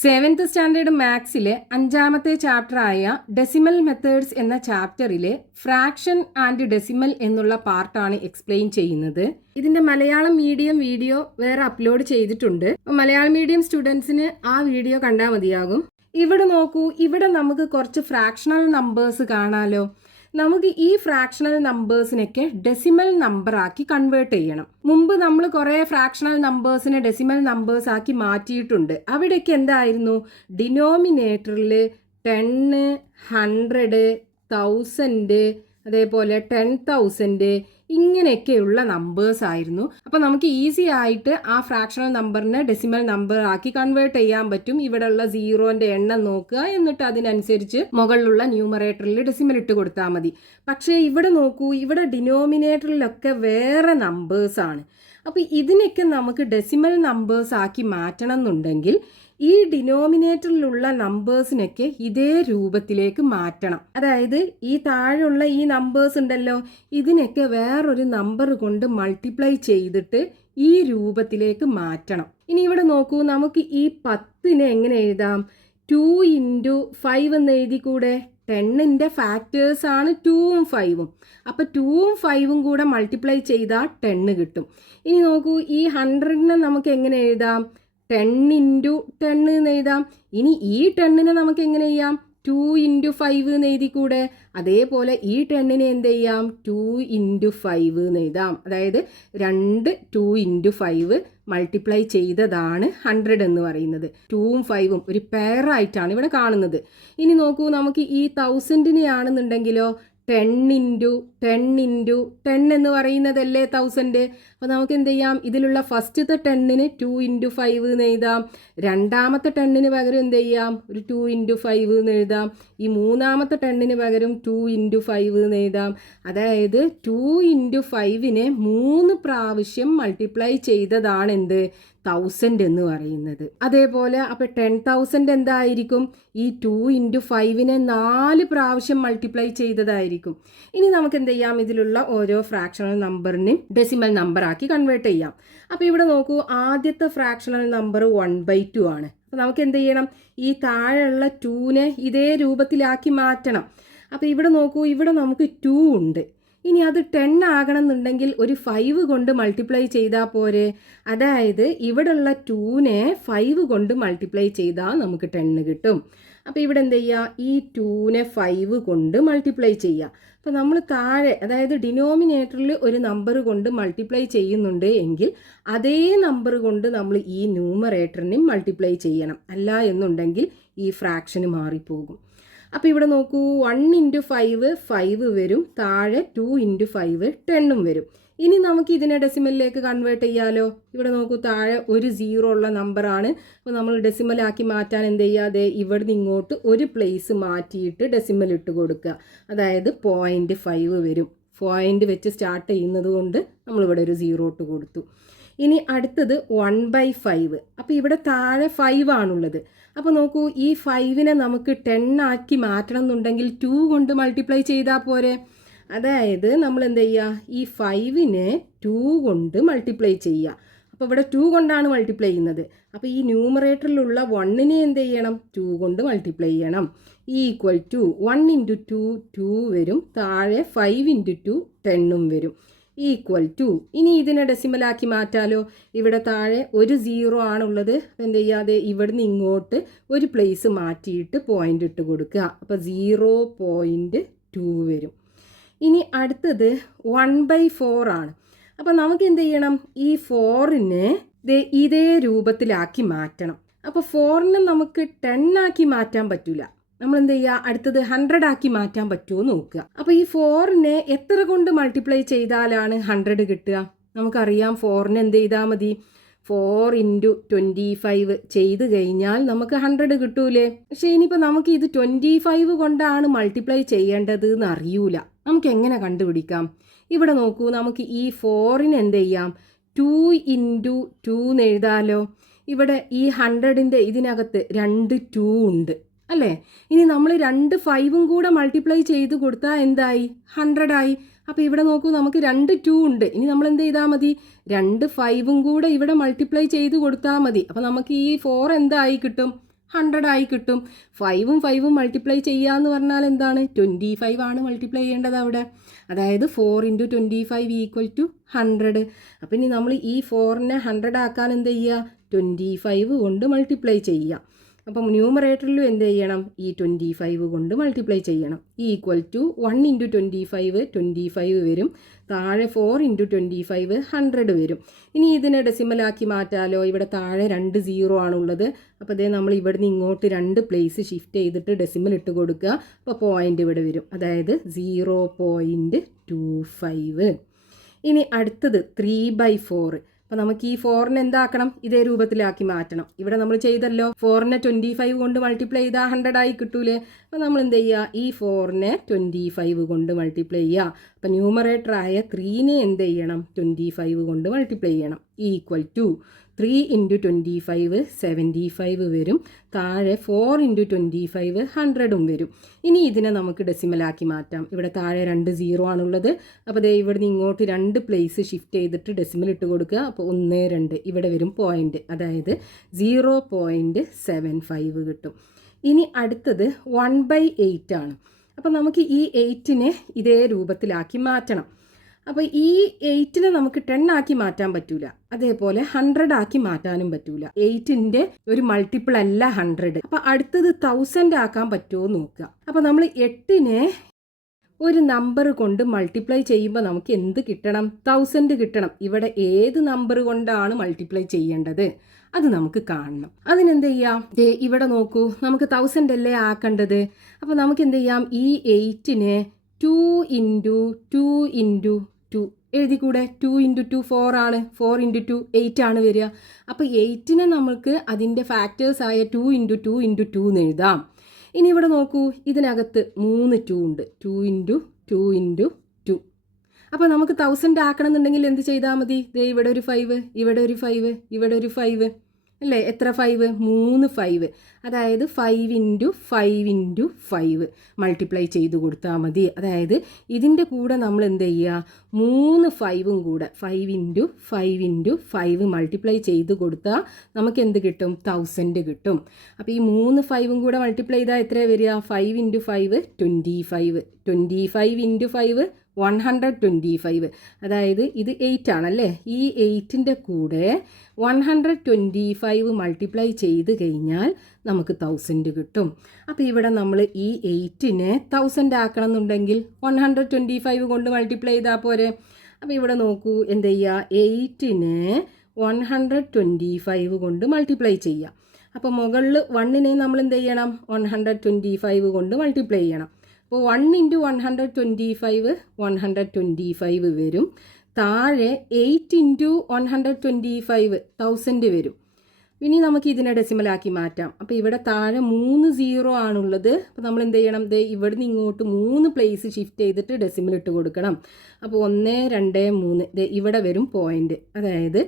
Seventh standard മാത്സിലെ 5ാമത്തെ ചാപ്റ്ററായ decimal methods എന്ന ചാപ്റ്ററിലെ fraction and decimal എന്നുള്ള പാർട്ടാണ് എക്സ്പ്ലെയിൻ ചെയ്യുന്നത്. ഇതിന്റെ മലയാളം മീഡിയം വീഡിയോ വേറെ അപ്ലോഡ് ചെയ്തിട്ടുണ്ട്. മലയാളം മീഡിയം സ്റ്റുഡൻസിന് ആ വീഡിയോ കണ്ടാൽ മതിയാകും. ഇവിടെ നോക്കൂ, ഇവിടെ നമുക്ക് കുറച്ച് ഫ്രാക്ഷണൽ നമ്പേഴ്സ് കാണാലോ. നമുക്ക് ഈ ഫ്രാക്ഷണൽ നമ്പേഴ്സിനൊക്കെ ഡെസിമൽ നമ്പർ ആക്കി കൺവേർട്ട് ചെയ്യണം. മുമ്പ് നമ്മൾ കുറേ ഫ്രാക്ഷണൽ നമ്പേഴ്സിനെ ഡെസിമൽ നമ്പേഴ്സ് ആക്കി മാറ്റിയിട്ടുണ്ട്. അവിടേക്ക് എന്തായിരുന്നു, ഡിനോമിനേറ്ററിൽ 10, 100, 1000, അതേപോലെ 10,000 ഇങ്ങനെയൊക്കെയുള്ള നമ്പേഴ്സ് ആയിരുന്നു. അപ്പോൾ നമുക്ക് ഈസി ആയിട്ട് ആ ഫ്രാക്ഷണൽ നമ്പറിനെ ഡെസിമൽ നമ്പർ ആക്കി കൺവേർട്ട് ചെയ്യാൻ പറ്റും. ഇവിടെയുള്ള സീറോന്റെ എണ്ണം നോക്കുക, എന്നിട്ട് അതിനനുസരിച്ച് മുകളിലുള്ള ന്യൂമറേറ്ററിൽ ഡെസിമൽ ഇട്ട് കൊടുത്താൽ മതി. പക്ഷേ ഇവിടെ നോക്കൂ, ഇവിടെ ഡിനോമിനേറ്ററിലൊക്കെ വേറെ നമ്പേഴ്സ് ആണ്. അപ്പോൾ ഇതിനൊക്കെ നമുക്ക് ഡെസിമൽ നമ്പേഴ്സ് ആക്കി മാറ്റണം എന്നുണ്ടെങ്കിൽ ഈ ഡിനോമിനേറ്ററിലുള്ള നമ്പേഴ്സിനൊക്കെ ഇതേ രൂപത്തിലേക്ക് മാറ്റണം. അതായത് ഈ താഴെയുള്ള ഈ നമ്പേഴ്സ് ഉണ്ടല്ലോ, ഇതിനൊക്കെ വേറൊരു നമ്പർ കൊണ്ട് മൾട്ടിപ്ലൈ ചെയ്തിട്ട് ഈ രൂപത്തിലേക്ക് മാറ്റണം. ഇനി ഇവിടെ നോക്കൂ, നമുക്ക് ഈ 10 എങ്ങനെ എഴുതാം? 2 × 5 എന്ന് എഴുതിക്കൂടെ? 10ന്റെ ഫാക്ടേഴ്സ് ആണ് 2ഉം 5ഉം. അപ്പോൾ 2ഉം 5ഉം കൂടെ മൾട്ടിപ്ലൈ ചെയ്താൽ 10 കിട്ടും. ഇനി നോക്കൂ, ഈ 100നെ നമുക്ക് എങ്ങനെ എഴുതാം? 10 × 10 എന്ന് എഴുതാം. ഇനി ഈ 10നെ നമുക്ക് എങ്ങനെ ചെയ്യാം? 2 × 5 എന്ന് എഴുതിക്കൂടെ? അതേപോലെ ഈ 10നെ എന്ത് ചെയ്യാം? 2 × 5 എന്ന് എഴുതാം. അതായത് 2 × 5 മൾട്ടിപ്ലൈ ചെയ്തതാണ് 100 എന്ന് പറയുന്നത്. 2ഉം 5ഉം ഒരു പെയറായിട്ടാണ് ഇവിടെ കാണുന്നത്. ഇനി നോക്കൂ, നമുക്ക് ഈ 1000നെ ആണെന്നുണ്ടെങ്കിലോ 10 × 10 × 10 എന്ന് പറയുന്നതല്ലേ 1000. അപ്പോൾ നമുക്ക് എന്ത് ചെയ്യാം? ഇതിലുള്ള ഫസ്റ്റത്തെ 10ന് 2 × 5 എന്ന് എഴുതാം. രണ്ടാമത്തെ 10ന് പകരം എന്ത് ചെയ്യാം? ഒരു 2 × 5 എന്ന് എഴുതാം. ഈ മൂന്നാമത്തെ 10ന് പകരം 2 × 5 എന്ന് എഴുതാം. അതായത് 2 × 5നെ 3 പ്രാവശ്യം മൾട്ടിപ്ലൈ ചെയ്തതാണ് എന്ത്? 1000 എന്ന് പറയുന്നത്. അതേപോലെ അപ്പോൾ 10,000 എന്തായിരിക്കും? ഈ 2 × 5നെ 4 പ്രാവശ്യം മൾട്ടിപ്ലൈ ചെയ്തതായിരിക്കും. ഇനി നമുക്ക് എന്ത് ചെയ്യാം? ഇതിലുള്ള ഓരോ ഫ്രാക്ഷണൽ നമ്പറിനെയും ഡെസിമൽ നമ്പർ ആക്കി കൺവേർട്ട് ചെയ്യാം. അപ്പോൾ ഇവിടെ നോക്കൂ, ആദ്യത്തെ ഫ്രാക്ഷണൽ നമ്പർ 1/2 ആണ്. അപ്പോൾ നമുക്ക് എന്ത് ചെയ്യണം? ഈ താഴെയുള്ള 2നെ ഇതേ രൂപത്തിലാക്കി മാറ്റണം. അപ്പോൾ ഇവിടെ നോക്കൂ, ഇവിടെ നമുക്ക് 2 ഉണ്ട്. ഇനി അത് 10 ആകണം എന്നുണ്ടെങ്കിൽ ഒരു 5 കൊണ്ട് മൾട്ടിപ്ലൈ ചെയ്താൽ പോരെ? അതായത് ഇവിടെയുള്ള 2നെ 5 കൊണ്ട് മൾട്ടിപ്ലൈ ചെയ്താൽ നമുക്ക് 10 കിട്ടും. അപ്പോൾ ഇവിടെ എന്ത് ചെയ്യുക? ഈ 2നെ 5 കൊണ്ട് മൾട്ടിപ്ലൈ ചെയ്യുക. അപ്പോൾ നമ്മൾ താഴെ, അതായത് ഡിനോമിനേറ്ററിൽ ഒരു നമ്പർ കൊണ്ട് മൾട്ടിപ്ലൈ ചെയ്യുന്നുണ്ട് എങ്കിൽ അതേ നമ്പർ കൊണ്ട് നമ്മൾ ഈ ന്യൂമറേറ്ററിനെയും മൾട്ടിപ്ലൈ ചെയ്യണം. അല്ല എന്നുണ്ടെങ്കിൽ ഈ ഫ്രാക്ഷന് മാറിപ്പോകും. അപ്പോൾ ഇവിടെ നോക്കൂ, 1 × 5 5 വരും, താഴെ 2 × 5 10ഉം വരും. ഇനി നമുക്ക് ഇതിനെ ഡെസിമലിലേക്ക് കൺവേർട്ട് ചെയ്യാലോ. ഇവിടെ നോക്കൂ, താഴെ ഒരു 0 ഉള്ള നമ്പറാണ്. അപ്പോൾ നമ്മൾ ഡെസിമലാക്കി മാറ്റാൻ എന്ത് ചെയ്യാതെ ഇവിടുന്ന് ഇങ്ങോട്ട് ഒരു പ്ലേസ് മാറ്റിയിട്ട് ഡെസിമൽ ഇട്ട് കൊടുക്കുക. അതായത് 0.5 വരും. പോയിന്റ് വെച്ച് സ്റ്റാർട്ട് ചെയ്യുന്നത് കൊണ്ട് നമ്മളിവിടെ ഒരു 0 ഇട്ട് കൊടുത്തു. ഇനി അടുത്തത് 1/5. അപ്പോൾ ഇവിടെ താഴെ 5 ആണുള്ളത്. അപ്പോൾ നോക്കൂ, ഈ 5നെ നമുക്ക് 10 ആക്കി മാറ്റണം എന്നുണ്ടെങ്കിൽ 2 കൊണ്ട് മൾട്ടിപ്ലൈ ചെയ്താൽ പോരെ? അതായത് നമ്മൾ എന്ത് ചെയ്യുക? ഈ 5നെ 2 കൊണ്ട് മൾട്ടിപ്ലൈ ചെയ്യുക. അപ്പോൾ ഇവിടെ 2 കൊണ്ടാണ് മൾട്ടിപ്ലൈ ചെയ്യുന്നത്. അപ്പോൾ ഈ ന്യൂമറേറ്ററിലുള്ള 1നെ എന്ത് ചെയ്യണം? 2 കൊണ്ട് മൾട്ടിപ്ലൈ ചെയ്യണം. ഈക്വൽ ടു 1 × 2 2 വരും, താഴെ 5 × 2 10ഉം വരും. ഈക്വൽ ടു, ഇനി ഇതിനെ ഡെസിമലാക്കി മാറ്റാലോ. ഇവിടെ താഴെ ഒരു 0 ആണുള്ളത്. എന്ത് ചെയ്യാതെ ഇവിടുന്ന് ഇങ്ങോട്ട് ഒരു പ്ലേസ് മാറ്റിയിട്ട് പോയിന്റ് ഇട്ട് കൊടുക്കുക. അപ്പോൾ 0.2 വരും. ഇനി അടുത്തത് 1/4 ആണ്. അപ്പോൾ നമുക്ക് എന്ത് ചെയ്യണം? ഈ 4നെ ഇതേ രൂപത്തിലാക്കി മാറ്റണം. അപ്പോൾ 4നെ നമുക്ക് 10 ആക്കി മാറ്റാൻ പറ്റില്ല. നമ്മൾ എന്ത് ചെയ്യുക? അടുത്തത് 100 ആക്കി മാറ്റാൻ പറ്റുമോ നോക്കുക. അപ്പോൾ ഈ 4നെ എത്ര കൊണ്ട് മൾട്ടിപ്ലൈ ചെയ്താലാണ് 100 കിട്ടുക? നമുക്കറിയാം, 4നെ എന്ത് ചെയ്താൽ മതി? 4 × 25 ചെയ്ത് കഴിഞ്ഞാൽ നമുക്ക് 100 കിട്ടൂലേ? പക്ഷേ ഇനിയിപ്പോൾ നമുക്ക് ഇത് 25 കൊണ്ടാണ് മൾട്ടിപ്ലൈ ചെയ്യേണ്ടത് എന്ന് അറിയൂല. നമുക്ക് എങ്ങനെ കണ്ടുപിടിക്കാം? ഇവിടെ നോക്കൂ, നമുക്ക് ഈ 4നെ എന്ത് ചെയ്യാം? 2 × 2 എന്ന് എഴുതാലോ. ഇവിടെ ഈ 100ന്റെ ഇതിനകത്ത് 2 2 ഉണ്ട് അല്ലേ? ഇനി നമ്മൾ 2 5ഉം കൂടെ മൾട്ടിപ്ലൈ ചെയ്ത് കൊടുത്താൽ എന്തായി? 100 ആയി. അപ്പോൾ ഇവിടെ നോക്കൂ, നമുക്ക് 2 2 ഉണ്ട്. ഇനി നമ്മൾ എന്ത് ചെയ്താൽ മതി? 2 5ഉം കൂടെ ഇവിടെ മൾട്ടിപ്ലൈ ചെയ്ത് കൊടുത്താൽ മതി. അപ്പോൾ നമുക്ക് ഈ 4 എന്തായി കിട്ടും? 100 ആയി കിട്ടും. 5ഉം 5ഉം മൾട്ടിപ്ലൈ ചെയ്യുക എന്ന് പറഞ്ഞാൽ എന്താണ്? 25 ആണ് മൾട്ടിപ്ലൈ ചെയ്യേണ്ടത് അവിടെ. അതായത് 4 × 25 = 100. അപ്പം ഇനി നമ്മൾ ഈ 4നെ 100 ആക്കാൻ എന്ത് ചെയ്യുക? 25 കൊണ്ട് മൾട്ടിപ്ലൈ ചെയ്യുക. അപ്പം ന്യൂമറേറ്ററിലും എന്ത് ചെയ്യണം? ഈ 25 കൊണ്ട് മൾട്ടിപ്ലൈ ചെയ്യണം. = 1 × 25 25 വരും. താഴെ 4 × 25 100 വരും. ഇനി ഇതിനെ ഡെസിമലാക്കി മാറ്റാലോ. ഇവിടെ താഴെ 2 0 ആണുള്ളത്. അപ്പോൾ അതേ നമ്മൾ ഇവിടുന്ന് ഇങ്ങോട്ട് 2 പ്ലേസ് ഷിഫ്റ്റ് ചെയ്തിട്ട് ഡെസിമൽ ഇട്ട് കൊടുക്കുക. അപ്പോൾ പോയിൻ്റ് ഇവിടെ വരും. അതായത് 0.25. ഇനി അടുത്തത് 3/4. അപ്പോൾ നമുക്ക് ഈ 4നെ എന്താക്കണം? ഇതേ രൂപത്തിലാക്കി മാറ്റണം. ഇവിടെ നമ്മൾ ചെയ്തല്ലോ. 4നെ 25 കൊണ്ട് മൾട്ടിപ്ലൈ ചെയ്താൽ 100 ആയി കിട്ടൂലേ? അപ്പോൾ നമ്മൾ എന്ത് ചെയ്യുക? ഈ 4നെ 25 കൊണ്ട് മൾട്ടിപ്ലൈ ചെയ്യുക. അപ്പോൾ ന്യൂമറേറ്ററായ 3നെ എന്ത് ചെയ്യണം? 25 കൊണ്ട് മൾട്ടിപ്ലൈ ചെയ്യണം. = 3 × 25 75 വരും. താഴെ 4 × 25 100ഉം വരും. ഇനി ഇതിനെ നമുക്ക് ഡെസിമലാക്കി മാറ്റാം. ഇവിടെ താഴെ 2 0 ആണുള്ളത്. അപ്പോൾ ദേ ഇവിടുന്ന് ഇങ്ങോട്ട് 2 പ്ലേസ് ഷിഫ്റ്റ് ചെയ്തിട്ട് ഡെസിമൽ ഇട്ട് കൊടുക്കുക. അപ്പോൾ 1 2 ഇവിടെ വരും പോയിൻ്റ്. അതായത് 0.75 കിട്ടും. ഇനി അടുത്തത് 1/8 ആണ്. അപ്പോൾ നമുക്ക് ഈ 8നെ ഇതേ രൂപത്തിലാക്കി മാറ്റണം. അപ്പോൾ ഈ 8നെ നമുക്ക് 10 ആക്കി മാറ്റാൻ പറ്റൂല. അതേപോലെ 100 ആക്കി മാറ്റാനും പറ്റൂല. 8ന്റെ ഒരു മൾട്ടിപ്പിൾ അല്ല 100. അപ്പോൾ അടുത്തത് 1000 ആക്കാൻ പറ്റുമോ നോക്കുക. അപ്പോൾ നമ്മൾ 8നെ ഒരു നമ്പർ കൊണ്ട് മൾട്ടിപ്ലൈ ചെയ്യുമ്പോൾ നമുക്ക് എന്ത് കിട്ടണം? 1000 കിട്ടണം. ഇവിടെ ഏത് നമ്പർ കൊണ്ടാണ് മൾട്ടിപ്ലൈ ചെയ്യേണ്ടത് അത് നമുക്ക് കാണണം. അതിനെന്ത് ചെയ്യാം? ഇവിടെ നോക്കൂ, നമുക്ക് 1000 അല്ലേ ആക്കേണ്ടത്. അപ്പോൾ നമുക്ക് എന്ത് ചെയ്യാം? ഈ 8നെ 2 × 2 × 2 എഴുതിക്കൂടെ? 2 × 2 4 ആണ്. 4 × 2 8 ആണ് വരിക. അപ്പോൾ 8നെ നമുക്ക് അതിൻ്റെ ഫാക്ടേഴ്സായ 2 × 2 × 2 എന്ന് എഴുതാം. ഇനി ഇവിടെ നോക്കൂ, ഇതിനകത്ത് 3 2 ഉണ്ട്. 2 × 2 × 2. അപ്പോൾ നമുക്ക് 1000 ആക്കണം എന്നുണ്ടെങ്കിൽ എന്ത് ചെയ്താൽ മതി? ഇവിടെ ഒരു 5, ഇവിടെ ഒരു 5, ഇവിടെ ഒരു 5 അല്ലേ? എത്ര 5? 3 5. അതായത് 5 × 5 × 5 മൾട്ടിപ്ലൈ ചെയ്ത് കൊടുത്താൽ മതി. അതായത് ഇതിൻ്റെ കൂടെ നമ്മൾ എന്ത് ചെയ്യുക? 3 5ഉം കൂടെ 5 × 5 × 5 മൾട്ടിപ്ലൈ ചെയ്ത് കൊടുത്താൽ നമുക്ക് എന്ത് കിട്ടും? 1000 കിട്ടും. അപ്പോൾ ഈ 3 5ഉം കൂടെ മൾട്ടിപ്ലൈ ചെയ്താൽ എത്ര വരിക? 5 × 5 25. 25 × 5 125. അതായത് ഇത് 8 ആണല്ലേ? ഈ 8ൻ്റെ കൂടെ 125 മൾട്ടിപ്ലൈ ചെയ്ത് കഴിഞ്ഞാൽ നമുക്ക് 1000 കിട്ടും. അപ്പോൾ ഇവിടെ നമ്മൾ ഈ 8നെ 1000 ആക്കണം എന്നുണ്ടെങ്കിൽ 125 കൊണ്ട് മൾട്ടിപ്ലൈ ചെയ്താൽ പോരെ. അപ്പോൾ ഇവിടെ നോക്കൂ, എന്ത് ചെയ്യുക? 8നെ 125 കൊണ്ട് മൾട്ടിപ്ലൈ ചെയ്യുക. അപ്പോൾ മുകളിൽ 1നെ നമ്മൾ എന്ത് ചെയ്യണം? 125 കൊണ്ട് മൾട്ടിപ്ലൈ ചെയ്യണം. അപ്പോൾ 1 × 125 125 വരും. താഴെ 8 × 125 1000 വരും. ഇനി നമുക്ക് ഇതിനെ ഡെസിമലാക്കി മാറ്റാം. അപ്പോൾ ഇവിടെ താഴെ 3 0 ആണുള്ളത്. അപ്പോൾ നമ്മൾ എന്ത് ചെയ്യണം? ഇവിടുന്ന് ഇങ്ങോട്ട് 3 പ്ലേസ് ഷിഫ്റ്റ് ചെയ്തിട്ട് ഡെസിമൽ ഇട്ട് കൊടുക്കണം. അപ്പോൾ 1 2 3 ഇവിടെ വരും പോയിൻ്റ്. അതായത്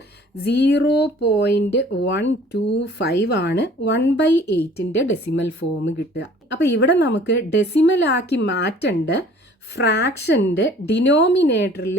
0.125 ആണ് 1/8ൻ്റെ ഡെസിമൽ ഫോം കിട്ടുക. അപ്പോൾ ഇവിടെ നമുക്ക് ഡെസിമലാക്കി മാറ്റേണ്ട ഫ്രാക്ഷൻ്റെ ഡിനോമിനേറ്ററിൽ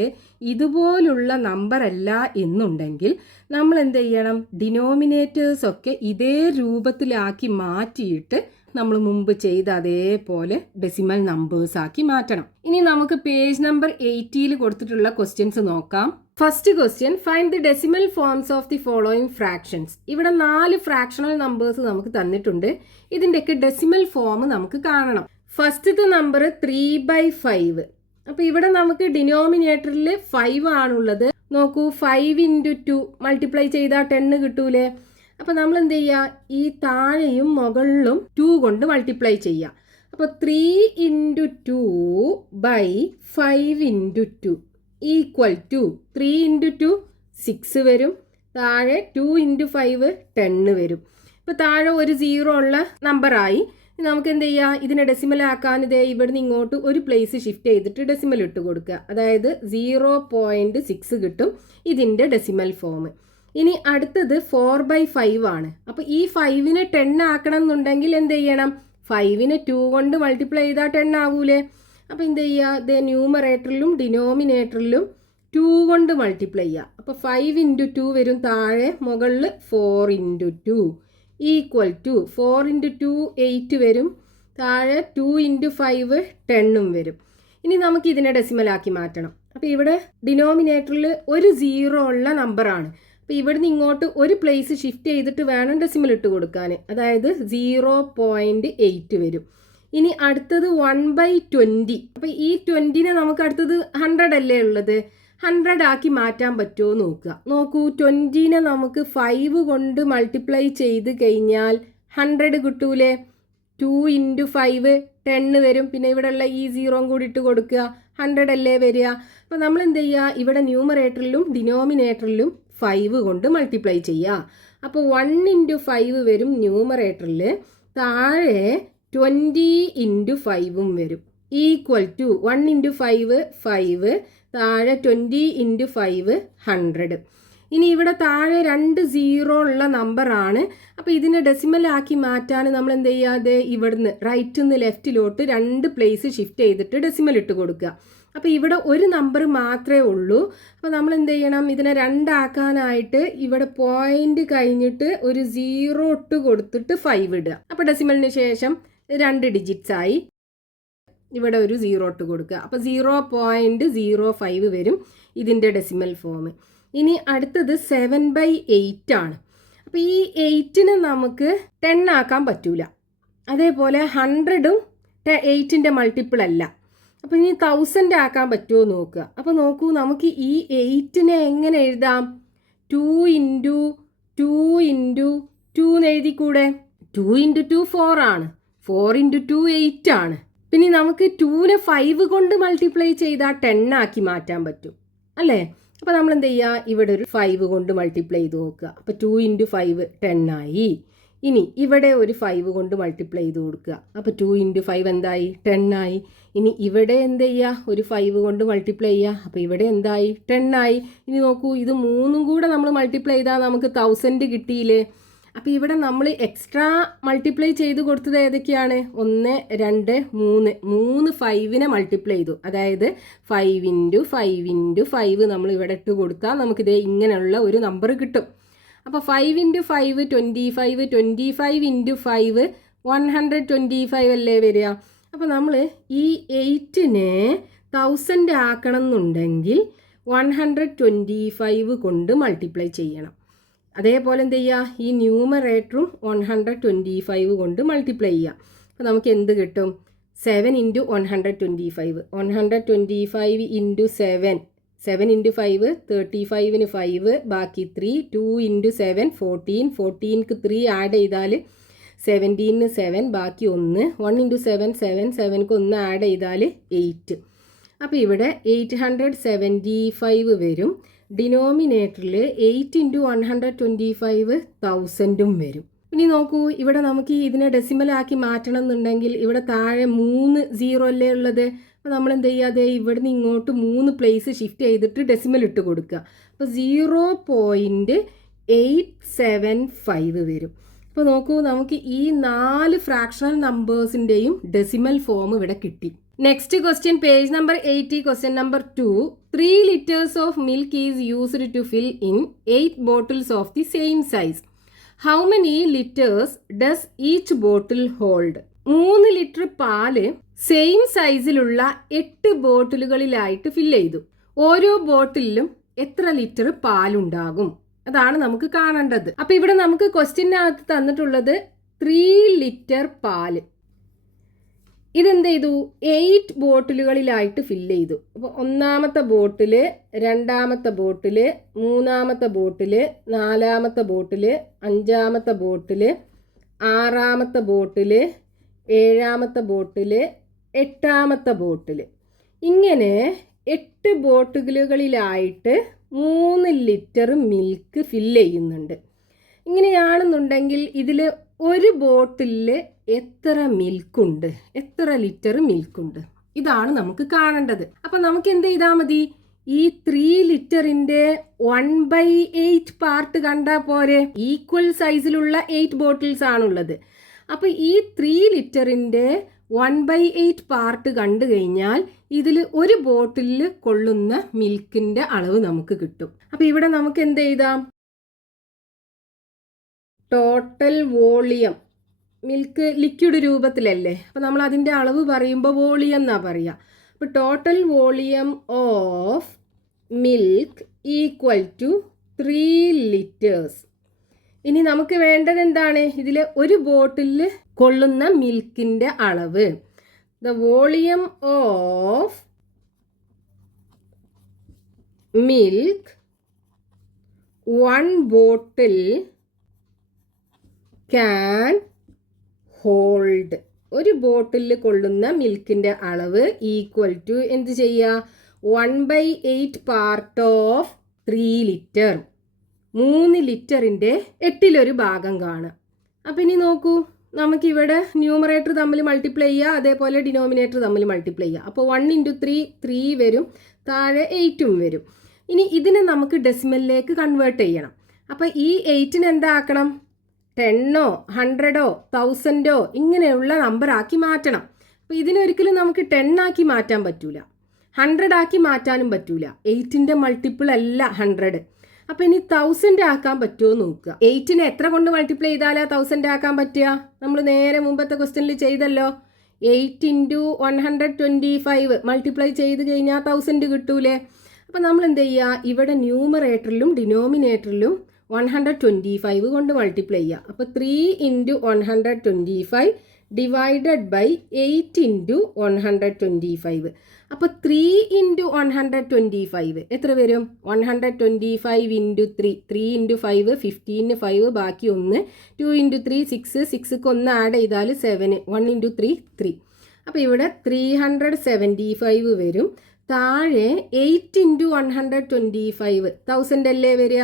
ഇതുപോലുള്ള നമ്പർ അല്ല എന്നുണ്ടെങ്കിൽ നമ്മൾ എന്ത് ചെയ്യണം? ഡിനോമിനേറ്റേഴ്സൊക്കെ ഇതേ രൂപത്തിലാക്കി മാറ്റിയിട്ട് നമ്മൾ മുമ്പ് ചെയ്ത അതേപോലെ ഡെസിമൽ നമ്പേഴ്സ് ആക്കി മാറ്റണം. ഇനി നമുക്ക് പേജ് നമ്പർ 80 കൊടുത്തിട്ടുള്ള ക്വസ്റ്റ്യൻസ് നോക്കാം. First question, find the decimal forms of the following fractions. ഇവിടെ 4 ഫ്രാക്ഷണൽ നമ്പേഴ്സ് നമുക്ക് തന്നിട്ടുണ്ട്. ഇതിൻ്റെയൊക്കെ ഡെസിമൽ ഫോം നമുക്ക് കാണണം. ഫസ്റ്റത്തെ നമ്പർ 3/5. അപ്പോൾ ഇവിടെ നമുക്ക് ഡിനോമിനേറ്ററിൽ 5 ആണുള്ളത്. നോക്കൂ, 5 × 2 മൾട്ടിപ്ലൈ ചെയ്താൽ 10 കിട്ടൂലേ? അപ്പോൾ നമ്മൾ എന്ത് ചെയ്യുക? ഈ താഴെയും മുകളിലും 2 കൊണ്ട് മൾട്ടിപ്ലൈ ചെയ്യുക. അപ്പോൾ 3 × 2/5 × 2 = 3 × 2 6 വരും. താഴെ 2 × 5 10 വരും. ഇപ്പോൾ താഴെ ഒരു 0 ഉള്ള നമ്പറായി. നമുക്ക് എന്ത് ചെയ്യുക? ഇതിനെ ഡെസിമൽ ആക്കാൻ ഇവിടുന്ന് ഇങ്ങോട്ട് ഒരു പ്ലേസ് ഷിഫ്റ്റ് ചെയ്തിട്ട് ഡെസിമൽ ഇട്ട് കൊടുക്കുക. അതായത് 0.6 കിട്ടും ഇതിൻ്റെ ഡെസിമൽ ഫോം. ഇനി അടുത്തത് 4/5 ആണ്. അപ്പോൾ ഈ 5നെ 10 ആക്കണം എന്നുണ്ടെങ്കിൽ എന്ത് ചെയ്യണം? 5നെ 2 കൊണ്ട് മൾട്ടിപ്ലൈ ചെയ്താൽ 10 ആകൂലേ? അപ്പോൾ എന്ത് ചെയ്യുക? ന്യൂമറേറ്ററിലും ഡിനോമിനേറ്ററിലും 2 കൊണ്ട് മൾട്ടിപ്ലൈ ചെയ്യുക. അപ്പോൾ 5 × 2 വരും. താഴെ മുകളിൽ 4 × 2 ഈക്വൽ ടു 4 × 2 8 വരും, താഴെ 2 × 5 10 വരും. ഇനി നമുക്ക് ഇതിനെ ഡെസിമലാക്കി മാറ്റണം. അപ്പോൾ ഇവിടെ ഡിനോമിനേറ്ററിൽ ഒരു 0 ഉള്ള നമ്പറാണ്. അപ്പോൾ ഇവിടുന്ന് ഇങ്ങോട്ട് ഒരു പ്ലേസ് ഷിഫ്റ്റ് ചെയ്തിട്ട് വേണം ഡെസിമൽ ഇട്ട് കൊടുക്കാൻ. അതായത് 0.8 വരും. ഇനി അടുത്തത് 1/20. അപ്പോൾ ഈ 20നെ നമുക്ക് അടുത്തത് 100 അല്ലേ ഉള്ളത്, 100 ആക്കി മാറ്റാൻ പറ്റുമോ നോക്കുക. നോക്കൂ, 20നെ നമുക്ക് 5 കൊണ്ട് മൾട്ടിപ്ലൈ ചെയ്ത് കഴിഞ്ഞാൽ 100 കിട്ടൂലേ. 2 × 5 10 വരും. പിന്നെ ഇവിടെയുള്ള ഈ 0 കൂടി ഇട്ട് കൊടുക്കുക, 100 അല്ലേ വരിക. അപ്പോൾ നമ്മൾ എന്ത് ചെയ്യുക, ഇവിടെ ന്യൂമറേറ്ററിലും ഡിനോമിനേറ്ററിലും 5 കൊണ്ട് മൾട്ടിപ്ലൈ ചെയ്യുക. അപ്പോൾ 1 × 5 വരും ന്യൂമറേറ്ററിൽ, താഴെ 20 × 5 വരും. ഈക്വൽ ടു 1 × 5 5, താഴെ 20 × 5 100. ഇനി ഇവിടെ താഴെ 2 0 ഉള്ള നമ്പറാണ്. അപ്പോൾ ഇതിനെ ഡെസിമലാക്കി മാറ്റാൻ നമ്മൾ എന്ത് ചെയ്യാതെ ഇവിടുന്ന് റൈറ്റിൽ നിന്ന് ലെഫ്റ്റിലോട്ട് 2 പ്ലേസ് ഷിഫ്റ്റ് ചെയ്തിട്ട് ഡെസിമൽ ഇട്ട് കൊടുക്കുക. അപ്പോൾ ഇവിടെ ഒരു നമ്പർ മാത്രമേ ഉള്ളൂ. അപ്പോൾ നമ്മൾ എന്ത് ചെയ്യണം, ഇതിനെ 2 ആക്കാനായിട്ട് ഇവിടെ പോയിന്റ് കഴിഞ്ഞിട്ട് ഒരു 0 ഇട്ട് കൊടുത്തിട്ട് 5 ഇടുക. അപ്പോൾ ഡെസിമലിന് ശേഷം 2 ഡിജിറ്റ്സ് ആയി. ഇവിടെ ഒരു 0 ഇട്ട് കൊടുക്കുക. അപ്പോൾ 0.05 വരും ഇതിൻ്റെ ഡെസിമൽ ഫോം. ഇനി അടുത്തത് 7/8 ആണ്. അപ്പോൾ ഈ 8നെ നമുക്ക് 10 ആക്കാൻ പറ്റൂല. അതേപോലെ 100ഉം 8ൻ്റെ മൾട്ടിപ്പിൾ അല്ല. അപ്പോൾ ഇനി 1000 ആക്കാൻ പറ്റുമോ നോക്കുക. അപ്പോൾ നോക്കൂ, നമുക്ക് ഈ 8നെ എങ്ങനെ എഴുതാം, 2 × 2 × 2 എന്ന് എഴുതിക്കൂടെ. 2 × 2 4 ആണ്, 4 × 2 8 ആണ്. പിന്നെ നമുക്ക് 2നെ 5 കൊണ്ട് മൾട്ടിപ്ലൈ ചെയ്താൽ 10 ആക്കി മാറ്റാൻ പറ്റും അല്ലേ. അപ്പോൾ നമ്മൾ എന്ത് ചെയ്യുക, ഇവിടെ ഒരു 5 കൊണ്ട് മൾട്ടിപ്ലൈ ചെയ്ത് നോക്കുക. അപ്പോൾ 2 × 5 10 ആയി. ഇനി ഇവിടെ ഒരു 5 കൊണ്ട് മൾട്ടിപ്ലൈ ചെയ്ത് കൊടുക്കുക. അപ്പോൾ 2 × 5 എന്തായി, 10 ആയി. ഇനി ഇവിടെ എന്ത് ചെയ്യുക, ഒരു 5 കൊണ്ട് മൾട്ടിപ്ലൈ ചെയ്യുക. അപ്പോൾ ഇവിടെ എന്തായി, 10 ആയി. ഇനി നോക്കൂ, ഇത് 3ഉം കൂടെ നമ്മൾ മൾട്ടിപ്ലൈ ചെയ്താൽ നമുക്ക് 1000 കിട്ടിയില്ലേ. അപ്പോൾ ഇവിടെ നമ്മൾ എക്സ്ട്രാ മൾട്ടിപ്ലൈ ചെയ്ത് കൊടുത്തത് ഏതൊക്കെയാണ്, 1 2 3 5നെ മൾട്ടിപ്ലൈ ചെയ്തു. അതായത് 5 × 5 × 5 നമ്മൾ ഇവിടെ ഇട്ട് കൊടുത്താൽ നമുക്കിത് ഇങ്ങനെയുള്ള ഒരു നമ്പർ കിട്ടും. അപ്പോൾ 5 × 5 25, 25 × 5 125 അല്ലേ വരിക. അപ്പോൾ നമ്മൾ ഈ 8നെ 1000 ആക്കണം എന്നുണ്ടെങ്കിൽ 125 കൊണ്ട് മൾട്ടിപ്ലൈ ചെയ്യണം. അതേപോലെ എന്ത് ചെയ്യുക, ഈ ന്യൂമറേറ്ററും 125 കൊണ്ട് മൾട്ടിപ്ലൈ ചെയ്യുക. അപ്പോൾ നമുക്ക് എന്ത് കിട്ടും, 7 × 125, 125 × 7, 7 × 5 35ന് 5, ബാക്കി 3, 2 × 7 14, 14ക്ക് 3 ആഡ് ചെയ്താൽ 17ന് 7, ബാക്കി 1, 1 × 7 7, 7ക്ക് 1 ആഡ് ചെയ്താൽ 8. അപ്പോൾ ഇവിടെ 875 വരും. ഡിനോമിനേറ്ററിൽ 8 × 125 1000 വരും. ഇനി നോക്കൂ, ഇവിടെ നമുക്ക് ഇതിനെ ഡെസിമലാക്കി മാറ്റണം എന്നുണ്ടെങ്കിൽ ഇവിടെ താഴെ 3 0 അല്ലേ ഉള്ളത്. അപ്പോൾ നമ്മൾ എന്ത് ചെയ്യാതെ ഇവിടുന്ന് ഇങ്ങോട്ട് 3 പ്ലേസ് ഷിഫ്റ്റ് ചെയ്തിട്ട് ഡെസിമൽ ഇട്ട് കൊടുക്കുക. അപ്പോൾ 0.875 വരും. അപ്പോൾ നോക്കൂ, നമുക്ക് ഈ 4 ഫ്രാക്ഷണൽ നമ്പേഴ്സിൻ്റെയും ഡെസിമൽ ഫോം ഇവിടെ കിട്ടി. Next question, page number 80, question number 2. 3 liters of milk is used to fill in 8 bottles of the same size. How many liters does each bottle hold? 3 litre പാല് സെയിം സൈസിലുള്ള 8 ബോട്ടിലുകളിലായിട്ട് fill ചെയ്തു. ഓരോ ബോട്ടിലും എത്ര litre പാലുണ്ടാകും, അതാണ് നമുക്ക് കാണേണ്ടത്. അപ്പോൾ ഇവിടെ നമുക്ക് ക്വസ്റ്റ്യനകത്ത് തന്നിട്ടുള്ളത് 3 ലിറ്റർ പാല്. ഇതെന്ത് ചെയ്തു, 8 ബോട്ടിലുകളിലായിട്ട് ഫില്ല് ചെയ്തു. അപ്പോൾ 1ാമത്തെ ബോട്ടില്, 2ാമത്തെ ബോട്ടില്, 3ാമത്തെ ബോട്ടില്, 4ാമത്തെ ബോട്ടില്, 5ാമത്തെ ബോട്ടില്, 6ാമത്തെ ബോട്ടില്, 7ാമത്തെ ബോട്ടില്, 8ാമത്തെ ബോട്ടില്. ഇങ്ങനെ 8 ബോട്ടിലുകളിലായിട്ട് 3 ലിറ്റർ മിൽക്ക് ഫില്ല് ചെയ്യുന്നുണ്ട്. ഇങ്ങനെയാണെന്നുണ്ടെങ്കിൽ ഇതിൽ ഒരു ബോട്ടിലിൽ എത്ര മിൽക്കുണ്ട്, എത്ര ലിറ്റർ മിൽക്കുണ്ട്, ഇതാണ് നമുക്ക് കാണേണ്ടത്. അപ്പം നമുക്ക് എന്ത് ചെയ്താൽ മതി, ഈ 3 ലിറ്ററിൻ്റെ 1/8 പാർട്ട് കണ്ടാൽ പോരെ. ഈക്വൽ സൈസിലുള്ള 8 ബോട്ടിൽസ് ആണുള്ളത്. അപ്പോൾ ഈ 3 ലിറ്ററിൻ്റെ 1/8 പാർട്ട് കണ്ടു കഴിഞ്ഞാൽ ഇതിൽ ഒരു ബോട്ടിലിൽ കൊള്ളുന്ന മിൽക്കിൻ്റെ അളവ് നമുക്ക് കിട്ടും. അപ്പോൾ ഇവിടെ നമുക്ക് എന്ത് എഴുതാം, ടോട്ടൽ വോളിയം, മിൽക്ക് ലിക്വിഡ് രൂപത്തിലല്ലേ, അപ്പോൾ നമ്മൾ അതിൻ്റെ അളവ് പറയുമ്പോൾ വോളിയം എന്നാണ് പറയുക. അപ്പോൾ total volume of milk equal to 3 liters. ഇനി നമുക്ക് വേണ്ടത് എന്താണ്? ഇതിൽ ഒരു ബോട്ടിലിൽ കൊള്ളുന്ന മിൽക്കിൻ്റെ അളവ്. The volume of milk 1 bottle can hold. ഒരു ബോട്ടിലിൽ കൊള്ളുന്ന മിൽക്കിൻ്റെ അളവ് ഈക്വൽ ടു എന്ത് ചെയ്യുക? 1/8 പാർട്ട് ഓഫ് 3 liter. 3 ലിറ്ററിൻ്റെ 8th ഭാഗം കാണുക. അപ്പം ഇനി നോക്കൂ, നമുക്കിവിടെ ന്യൂമറേറ്റർ തമ്മിൽ മൾട്ടിപ്ലൈ ചെയ്യുക, അതേപോലെ ഡിനോമിനേറ്റർ തമ്മിൽ മൾട്ടിപ്ലൈ ചെയ്യുക. അപ്പോൾ 1 × 3 3 വരും, താഴെ 8ഉം വരും. ഇനി ഇതിനെ നമുക്ക് ഡെസിമലിലേക്ക് കൺവേർട്ട് ചെയ്യണം. അപ്പോൾ ഈ 8നെ എന്താക്കണം? 10ഓ 100ഓ 1000ഓ ഇങ്ങനെയുള്ള നമ്പറാക്കി മാറ്റണം. അപ്പോൾ ഇതിനൊരിക്കലും നമുക്ക് 10 ആക്കി മാറ്റാൻ പറ്റൂല, 100 ആക്കി മാറ്റാനും പറ്റൂല. 8ൻ്റെ മൾട്ടിപ്പിൾ അല്ല 100. അപ്പോൾ ഇനി 1000 ആക്കാൻ പറ്റുമോ നോക്കുക. 8നെ എത്ര കൊണ്ട് മൾട്ടിപ്ലൈ ചെയ്താലാ 1000 ആക്കാൻ പറ്റുക? നമ്മൾ നേരെ മുമ്പത്തെ ക്വസ്റ്റ്യനിൽ ചെയ്തല്ലോ. 8 × 125 മൾട്ടിപ്ലൈ ചെയ്ത് കഴിഞ്ഞാൽ 1000 കിട്ടൂലേ? അപ്പോൾ നമ്മൾ എന്ത് ചെയ്യുക? ഇവിടെ ന്യൂമറേറ്ററിലും ഡിനോമിനേറ്ററിലും 125 കൊണ്ട് മൾട്ടിപ്ലൈ ചെയ്യുക. അപ്പോൾ 3 × 125 ഡിവൈഡഡ് ബൈ 8 × 125. അപ്പോൾ 3 × 125 എത്ര വരും? 125 × 3, 3 × 5 15, 5 ബാക്കി 1, 2 × 3 6, 6ക്ക് 1 ആഡ് ചെയ്താൽ 7, 1 × 3 3. അപ്പോൾ ഇവിടെ 375 വരും. താഴെ 8 × 125 1000 അല്ലേ വരിക.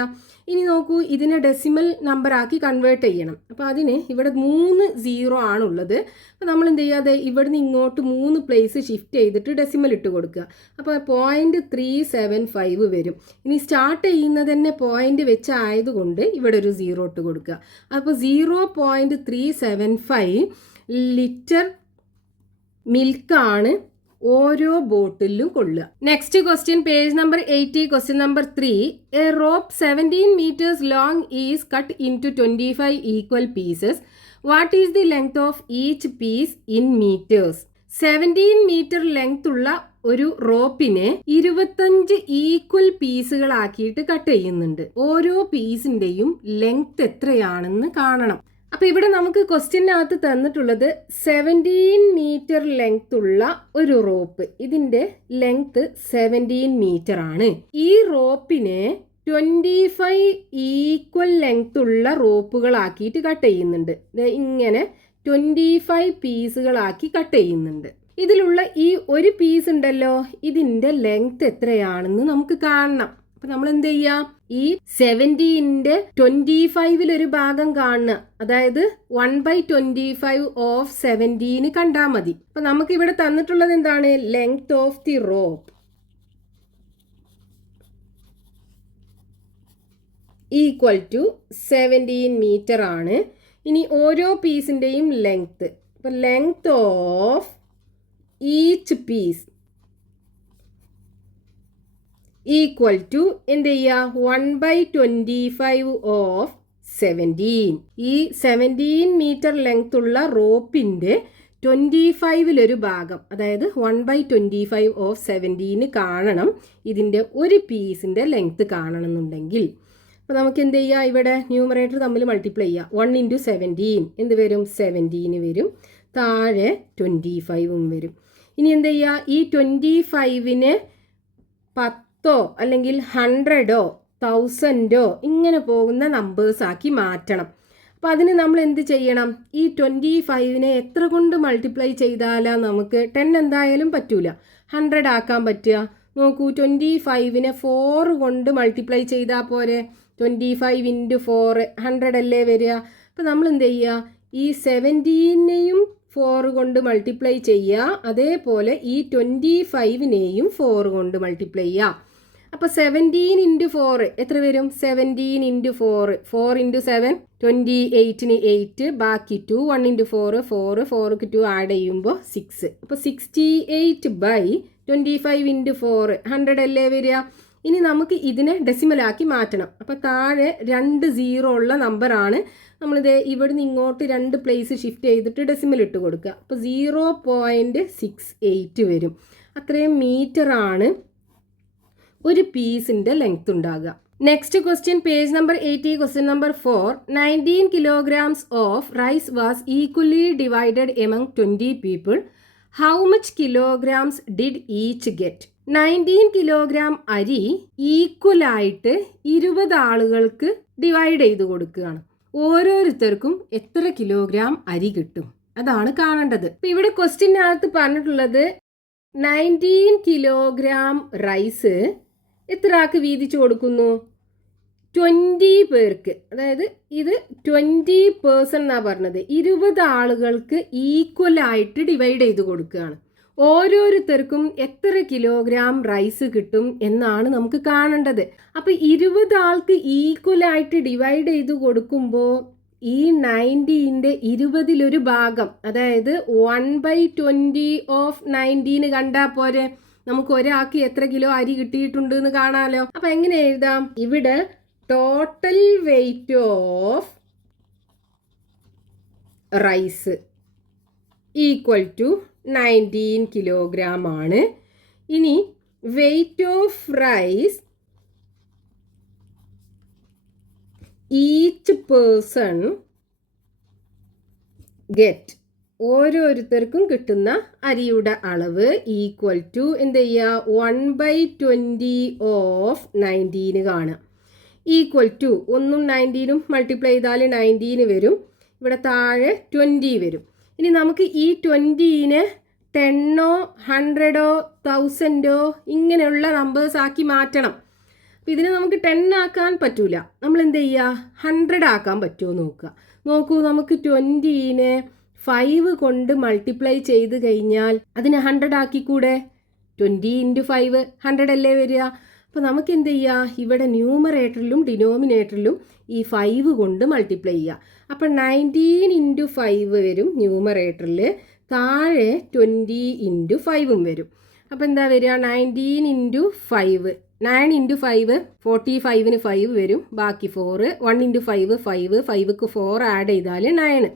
ഇനി നോക്കൂ, ഇതിനെ ഡെസിമൽ നമ്പറാക്കി കൺവേർട്ട് ചെയ്യണം. അപ്പോൾ അതിന് ഇവിടെ 3 0 ആണുള്ളത്. അപ്പോൾ നമ്മൾ എന്ത് ചെയ്യാതെ ഇവിടുന്ന് ഇങ്ങോട്ട് 3 പ്ലേസ് ഷിഫ്റ്റ് ചെയ്തിട്ട് ഡെസിമൽ ഇട്ട് കൊടുക്കുക. അപ്പോൾ 0.375 വരും. ഇനി സ്റ്റാർട്ട് ചെയ്യുന്നത് തന്നെ പോയിന്റ് വെച്ചായതുകൊണ്ട് ഇവിടെ ഒരു 0 ഇട്ട് കൊടുക്കുക. അപ്പോൾ 0.375 ലിറ്റർ മിൽക്കാണ് ഓരോ ബോട്ടിലും കൊള്ളുക. Next question, page number 80, question number 3. A rope 17 meters long is cut into 25 equal pieces. What is the length of each piece in metres? 17 meter length ഉള്ള ഒരു റോപ്പിനെ 25 ഈക്വൽ പീസുകളാക്കിയിട്ട് കട്ട് ചെയ്യുന്നുണ്ട്. ഓരോ പീസിന്റെയും ലെങ്ത് എത്രയാണെന്ന് കാണണം. അപ്പോൾ ഇവിടെ നമുക്ക് ക്വസ്റ്റ്യനകത്ത് തന്നിട്ടുള്ളത് 17 meter ലെങ്ത് ഉള്ള ഒരു റോപ്പ്. ഇതിൻ്റെ ലെങ്ത് 17 meter ആണ്. ഈ റോപ്പിനെ 25 ഈക്വൽ ലെങ്ത് ഉള്ള റോപ്പുകളാക്കിയിട്ട് കട്ട് ചെയ്യുന്നുണ്ട്. ഇങ്ങനെ 25 പീസുകളാക്കി കട്ട് ചെയ്യുന്നുണ്ട്. ഇതിലുള്ള ഈ ഒരു പീസ് ഉണ്ടല്ലോ, ഇതിൻ്റെ ലെങ്ത് എത്രയാണെന്ന് നമുക്ക് കാണണം. അപ്പം നമ്മൾ എന്ത് ചെയ്യാം? ഈ 17ന്റെ 25 ഒരു ഭാഗം കാണുക, അതായത് 1/25 ഓഫ് 17 കണ്ടാൽ മതി. അപ്പം നമുക്ക് ഇവിടെ തന്നിട്ടുള്ളത് എന്താണ്? Length of the rope equal to 17 meter ആണ്. ഇനി ഓരോ പീസിൻ്റെയും ലെങ്ത്, അപ്പം length of each piece equal to എന്ത് ചെയ്യുക? 1/25 ഓഫ് 17. ഈ 17 meter ലെങ്ത് ഉള്ള റോപ്പിൻ്റെ 25 ഒരു ഭാഗം, അതായത് 1/25 ഓഫ് 17 കാണണം. ഇതിൻ്റെ ഒരു പീസിൻ്റെ ലെങ്ത് കാണണം എന്നുണ്ടെങ്കിൽ അപ്പോൾ നമുക്ക് എന്ത് ചെയ്യുക? ഇവിടെ ന്യൂമറേറ്റർ തമ്മിൽ മൾട്ടിപ്ലൈ ചെയ്യുക. 1 × 17 എന്ത് വരും? 17 വരും. താഴെ 25ഉം വരും. ഇനി എന്ത് ചെയ്യുക? ഈ 25നെ 10ഓ അല്ലെങ്കിൽ 100ഓ 1000ഓ ഇങ്ങനെ പോകുന്ന നമ്പേഴ്സ് ആക്കി മാറ്റണം. അപ്പോൾ അതിന് നമ്മൾ എന്ത് ചെയ്യണം? ഈ 25നെ എത്ര കൊണ്ട് മൾട്ടിപ്ലൈ ചെയ്താലാ നമുക്ക് 10 എന്തായാലും പറ്റൂല, 100 ആക്കാൻ പറ്റുക? നോക്കൂ, 25നെ 4 കൊണ്ട് മൾട്ടിപ്ലൈ ചെയ്താൽ പോരെ? 25 × 4 100 അല്ലേ വരിക. അപ്പോൾ നമ്മൾ എന്ത് ചെയ്യുക? ഈ 17നെയും 4 കൊണ്ട് മൾട്ടിപ്ലൈ ചെയ്യുക, അതേപോലെ ഈ 25നെയും 4 കൊണ്ട് മൾട്ടിപ്ലൈ ചെയ്യുക. അപ്പോൾ 17 × 4 എത്ര വരും? 17 × 4 4 × 7 28ന് 8, ബാക്കി 2, 1 × 4 4, 4ക്ക് 2 ആഡ് ചെയ്യുമ്പോൾ 6. അപ്പോൾ 68/25 × 4 100 അല്ലേ വരിക. ഇനി നമുക്ക് ഇതിനെ ഡെസിമലാക്കി മാറ്റണം. അപ്പോൾ താഴെ 2 0 ഉള്ള നമ്പറാണ്. നമ്മളിത് ഇവിടുന്ന് ഇങ്ങോട്ട് 2 പ്ലേസ് ഷിഫ്റ്റ് ചെയ്തിട്ട് ഡെസിമൽ ഇട്ട് കൊടുക്കുക. അപ്പോൾ 0.68 വരും. അത്രയും മീറ്ററാണ് ഒരു പീസിൻ്റെ ലെങ്ത് ഉണ്ടാകുക. Next question, page number 80, question number 4. 19 kilograms of rice was equally divided among 20 people. How much kilograms did each get? 19 kilogram അരി ഈക്വലായിട്ട് 20 ആളുകൾക്ക് ഡിവൈഡ് ചെയ്ത് കൊടുക്കുകയാണ്. ഓരോരുത്തർക്കും എത്ര കിലോഗ്രാം അരി കിട്ടും? അതാണ് കാണേണ്ടത്. ഇപ്പം ഇവിടെ ക്വസ്റ്റ്യനകത്ത് പറഞ്ഞിട്ടുള്ളത് 19 കിലോഗ്രാം റൈസ് എത്ര ആൾക്ക് വീതിച്ചു കൊടുക്കുന്നു? 20 പേർക്ക്. അതായത് ഇത് 20% എന്നാണ് പറഞ്ഞത്. 20 ആളുകൾക്ക് ഈക്വലായിട്ട് ഡിവൈഡ് ചെയ്ത് കൊടുക്കുകയാണ്. ഓരോരുത്തർക്കും എത്ര കിലോഗ്രാം റൈസ് കിട്ടും എന്നാണ് നമുക്ക് കാണേണ്ടത്. അപ്പോൾ 20 ആൾക്ക് ഈക്വലായിട്ട് ഡിവൈഡ് ചെയ്ത് കൊടുക്കുമ്പോൾ ഈ 90ൻ്റെ 20 ഭാഗം, അതായത് 1/20 ഓഫ് 19 കണ്ടാൽ പോരെ, നമുക്ക് ഒരാൾക്ക് എത്ര കിലോ അരി കിട്ടിയിട്ടുണ്ട് എന്ന് കാണാമല്ലോ. അപ്പം എങ്ങനെ എഴുതാം? ഇവിടെ total weight of rice equal to 19 kilogram ആണ്. ഇനി weight of rice each person get, ഓരോരുത്തർക്കും കിട്ടുന്ന അരിയുടെ അളവ് ഈക്വൽ ടു എന്ത് ചെയ്യുക? 1/20 ഓഫ് 19 കാണുക. ഈക്വൽ ടു 1ഉം 19ഉം മൾട്ടിപ്ലൈ ചെയ്താൽ 19 വരും. ഇവിടെ താഴെ 20 വരും. ഇനി നമുക്ക് ഈ 20നെ 10ഓ 100ഓ 1000ഓ ഇങ്ങനെയുള്ള നമ്പേഴ്സ് ആക്കി മാറ്റണം. അപ്പം ഇതിനെ നമുക്ക് 10 ആക്കാൻ പറ്റൂല. നമ്മൾ എന്ത് ചെയ്യുക? 100 ആക്കാൻ പറ്റുമോ നോക്കുക. നോക്കൂ, നമുക്ക് 20നെ 5 കൊണ്ട് മൾട്ടിപ്ലൈ ചെയ്ത് കഴിഞ്ഞാൽ അതിനെ 100 ആക്കിക്കൂടെ? 20 × 5 100 അല്ലേ വരിക. അപ്പോൾ നമുക്ക് എന്ത് ചെയ്യുക? ഇവിടെ ന്യൂമറേറ്ററിലും ഡിനോമിനേറ്ററിലും ഈ 5 കൊണ്ട് മൾട്ടിപ്ലൈ ചെയ്യുക. അപ്പം 19 × 5 വരും ന്യൂമറേറ്ററിൽ, താഴെ 20 × 5 വരും. അപ്പോൾ എന്താ വരിക? 19 × 5, 9 × 5 45ന് 5 വരും, ബാക്കി 4. 1 × 5 5, 5ക്ക് 4 ആഡ് ചെയ്താൽ 9.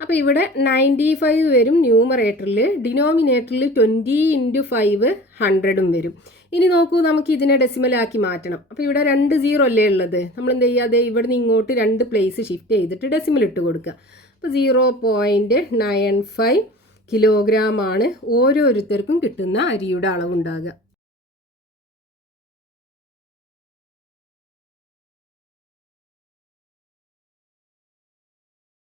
അപ്പോൾ ഇവിടെ 95 വരും ന്യൂമറേറ്ററിൽ, ഡിനോമിനേറ്ററിൽ 20 × 5 100ഉം വരും. ഇനി നോക്കൂ, നമുക്ക് ഇതിനെ ഡെസിമലാക്കി മാറ്റണം. അപ്പോൾ ഇവിടെ 2 0 അല്ലേ ഉള്ളത്. നമ്മൾ എന്ത് ചെയ്യാതെ ഇവിടുന്ന് ഇങ്ങോട്ട് 2 പ്ലേസ് ഷിഫ്റ്റ് ചെയ്തിട്ട് ഡെസിമൽ ഇട്ട് കൊടുക്കുക. അപ്പോൾ 0.95 കിലോഗ്രാം ആണ് ഓരോരുത്തർക്കും കിട്ടുന്ന അരിയുടെ അളവുണ്ടാകുക.